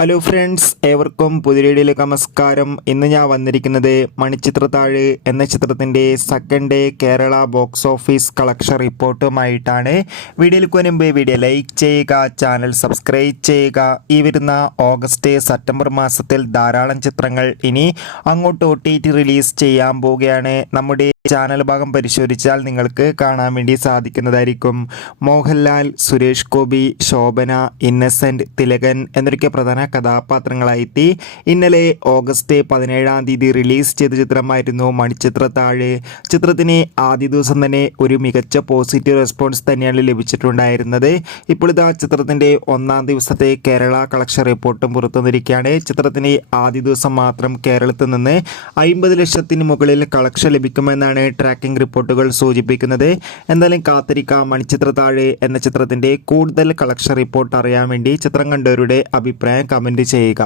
Hello friends, ഏവർക്കും പുതിയ വീഡിയോയിലേക്ക് നമസ്കാരം. ഇന്ന് ഞാൻ വന്നിരിക്കുന്നത് മണിച്ചിത്രത്താഴ് എന്ന ചിത്രത്തിൻ്റെ second day Kerala box office collection റിപ്പോർട്ടുമായിട്ടാണ്. വീഡിയോയിലേക്ക് മുൻപ് വീഡിയോ ലൈക്ക് ചെയ്യുക, ചാനൽ സബ്സ്ക്രൈബ് ചെയ്യുക. ഈ വരുന്ന ഓഗസ്റ്റ് സെപ്റ്റംബർ മാസത്തിൽ ധാരാളം ചിത്രങ്ങൾ ഇനി അങ്ങോട്ട് OTT റിലീസ് ചെയ്യാൻ പോവുകയാണ്. നമ്മുടെ ചാനൽ ഭാഗം പരിശോധിച്ചാൽ നിങ്ങൾക്ക് കാണാൻ വേണ്ടി സാധിക്കുന്നതായിരിക്കും. മോഹൻലാൽ, സുരേഷ് ഗോപി, ശോഭന, ഇന്നസെന്റ്, തിലകൻ എന്നൊക്കെ പ്രധാന കഥാപാത്രങ്ങളായി ഇന്നലെ ഓഗസ്റ്റ് 17-ാം തീയതി റിലീസ് ചെയ്ത ചിത്രമായിരുന്നു മണിച്ചിത്രത്താഴ്. ചിത്രത്തിന് ആദ്യ ദിവസം തന്നെ ഒരു മികച്ച പോസിറ്റീവ് റെസ്പോൺസ് തന്നെയാണ് ലഭിച്ചിട്ടുണ്ടായിരുന്നത്. ഇപ്പോൾ ഇതാ ചിത്രത്തിൻ്റെ ഒന്നാം ദിവസത്തെ കേരള കളക്ഷൻ റിപ്പോർട്ടും പുറത്തുവന്നിരിക്കുകയാണ്. ചിത്രത്തിന് ആദ്യ ദിവസം മാത്രം കേരളത്തിൽ നിന്ന് 50 ലക്ഷത്തിന് മുകളിൽ കളക്ഷൻ ലഭിക്കുമെന്നാണ് ട്രാക്കിംഗ് റിപ്പോർട്ടുകൾ സൂചിപ്പിക്കുന്നത്. എന്തായാലും കാത്തിരിക്കാം. മണിച്ചിത്രത്താഴ് എന്ന ചിത്രത്തിൻ്റെ കൂടുതൽ കളക്ഷൻ റിപ്പോർട്ട് അറിയാൻ വേണ്ടി ചിത്രം കണ്ടവരുടെ അഭിപ്രായം കമൻറ്റ് ചെയ്യുക.